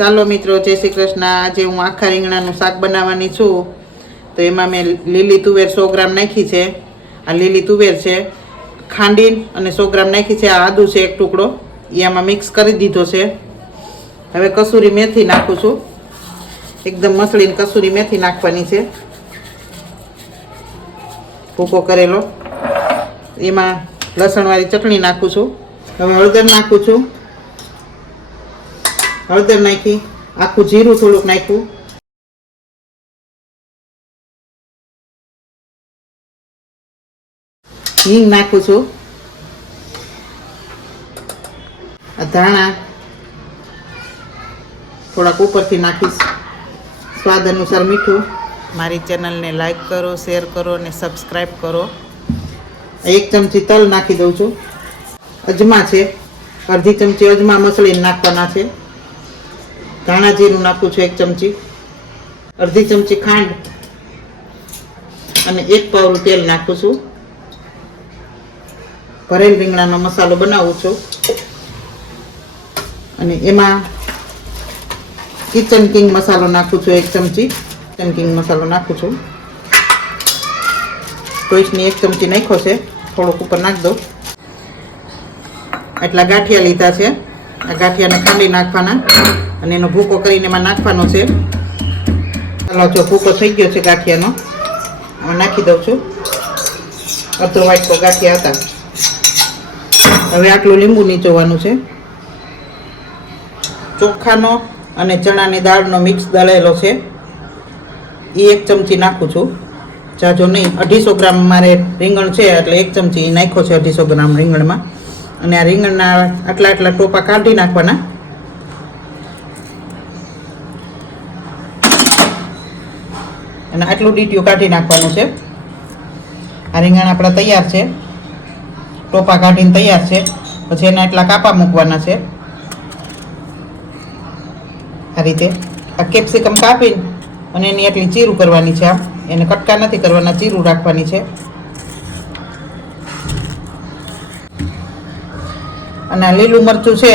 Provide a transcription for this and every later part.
ચાલો મિત્રો, જય શ્રી કૃષ્ણ. આજે હું આખા રીંગણાનું શાક બનાવવાની છું. તો એમાં મેં લીલી તુવેર સો ગ્રામ નાખી છે. આ લીલી તુવેર છે ખાંડી અને સો ગ્રામ નાખી છે. આ આદુ છે એક ટુકડો. એ આમાં મિક્સ કરી દીધો છે. હવે કસૂરી મેથી નાખું છું. એકદમ મસળીને કસૂરી મેથી નાખવાની છે. ભૂકો કરેલો. એમાં લસણવાળી ચટણી નાખું છું. હવે હળદર નાખું છું. હળદર નાખી, આખું જીરું થોડુંક નાખ્યું. હિંગ નાખું છું. ધાણા થોડાક ઉપરથી નાખીશ. સ્વાદ અનુસાર મીઠું. મારી ચેનલને લાઈક કરો, શેર કરો અને સબસ્ક્રાઈબ કરો. એક ચમચી તલ નાખી દઉં છું. અજમા છે. અડધી ચમચી અજમા મસળીને નાખવાના છે. ધાણા જીરું નાખું છું એક ચમચી, અડધી ચમચી ખાંડ અને એક પાવરું તેલ નાખું છું. ભરેલ રીંગણાનો મસાલો બનાવું છું. અને એમાં કિચન કિંગ મસાલો નાખું છું એક ચમચી કિચન કિંગ મસાલો નાખું છું. ટોઈસની એક ચમચી નાખ્યો છે, થોડોક ઉપર નાખ દો એટલા ગાંઠિયા લીધા છે. આ ગાંઠિયાને ખાંડી નાખવાના. અને એનો ભૂકો કરીને એમાં નાખવાનો છે. ચાલો, જો ભૂકો થઈ ગયો છે ગાંઠિયાનો આમાં નાખી દઉં છું. અડધો વાટકો ગાંઠિયા હતા. હવે આટલું લીંબુ નીચોવાનું છે. ચોખાનો અને ચણાની દાળનો મિક્સ દળેલો છે. એ એક ચમચી નાખું છું. જાજો નહીં, અઢીસો ગ્રામ મારે રીંગણ છે, એટલે એક ચમચી નાખ્યો છે અઢીસો ગ્રામ રીંગણમાં. અને આ રીંગણના આટલા આટલા ટોપા કાઢી નાખવાના. અને આટલું ડીટીયું કાઢી નાખવાનું છે. આ રીંગણ આપણા તૈયાર છે. ટોપા કાઢીને તૈયાર છે. પછી એના એટલા કાપા મૂકવાના છે. આ રીતે આ કેપ્સિકમ કાપીને અને એની એટલી ચીરું કરવાની છે આમ. એને કટકા નથી કરવાના, ચીરું રાખવાની છે. અને આ લીલું મરચું છે,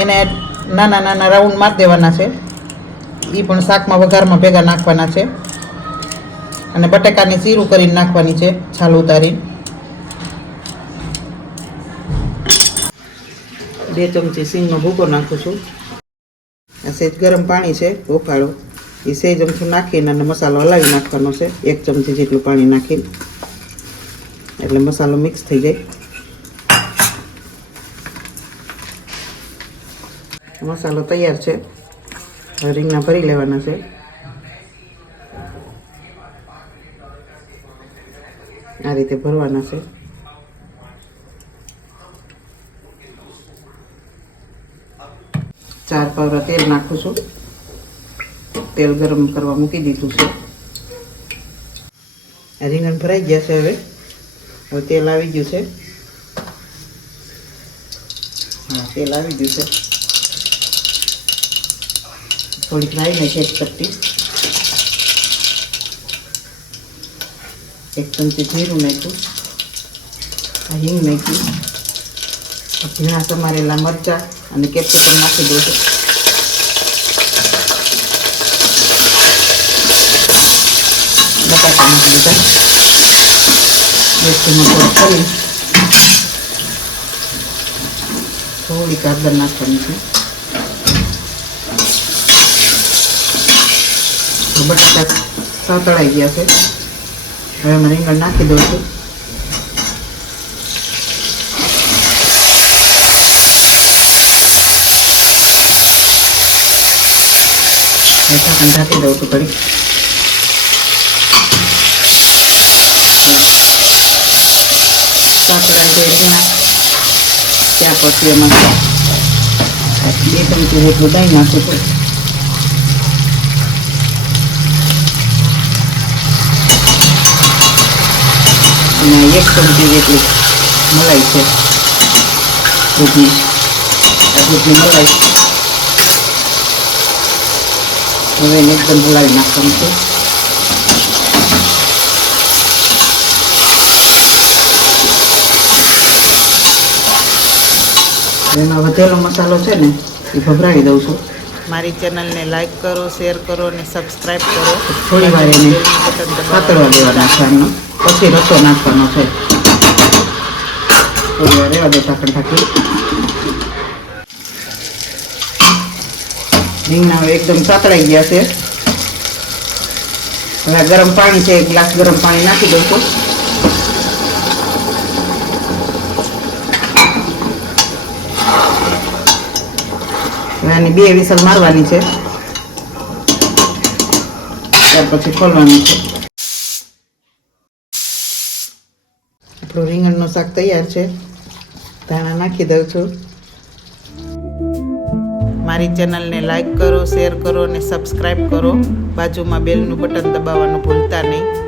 એને નાના નાના રાઉન્ડ મારી દેવાના છે. એ પણ શાકમાં વઘારમાં ભેગા નાખવાના છે. અને બટેકાની ચીરું કરીને નાખવાની છે છાલ ઉતારી બે ચમચી સિંગનો ભૂકો નાખું છું. આ સેજ ગરમ પાણી છે ઉકાળો. એ સેજ અમથું નાખીને અને મસાલો હલાવી નાખવાનો છે એક ચમચી જેટલું પાણી નાખીને. એટલે મસાલો મિક્સ થઈ જાય. મસાલો તૈયાર છે. રીંગણા ભરી લેવાના છે. આ રીતે ભરવાના છે. ચાર પાવરા તેલ નાખું છું. તેલ ગરમ કરવા મૂકી દીધું છે. રીંગણ ભરાઈ ગયા છે હવે. હવે તેલ આવી ગયું છે. હા, તેલ આવી ગયું છે. થોડીક નાખી એક ચપટી એક ચમચી જીરું નાખ્યું આ હિંગ નાખ્યું ઝીણા સમારેલા મરચાં અને કેપ્સિકમ નાખી દઉં બટાકા નાખી દીધા બેસી મસાલો કરી થોડી કાદર નાખવાની છે બટાકા સાતળાઈ ગયા છે હવે અમે રીંગણ નાખી દઉં છું ઢાંકણ ઢાંકી દઉં છું ઘડી સાતળાઈ જાય રીંગણા ત્યાં પછી એમાં બે ચમચી જેટલું દહીં નાખું છું અને એક ચમચી જેટલી મલાઈ છે. દૂધની. દૂધની મલાઈ. હવે એકદમ હલાવી નાખવાનું છે. એનો વધેલો મસાલો છે ને, એ ભભરાવી દઉં છું. મારી ચેનલને લાઈક કરો શેર કરો અને સબસ્ક્રાઈબ કરો. થોડી વાર એને પાતળવા દેવા નાખવાનું. પછી રસો નાખવાનો છે. થોડી વાર રહેવા દો ઢાંકણ ઢાંકી. રીંગણા એકદમ સાતળાઈ ગયા છે. હવે ગરમ પાણી છે એક ગ્લાસ ગરમ પાણી નાખી દઉં છું. હવે બે વિસલ મારવાની છે. ત્યાર પછી ખોલવાનું છે. આપણું રીંગણનું શાક તૈયાર છે. ધાણા નાખી દઉં છું. મારી ચેનલને લાઈક કરો, શેર કરો અને સબસ્ક્રાઈબ કરો. બાજુમાં બેલનું બટન દબાવવાનું ભૂલતા નહીં.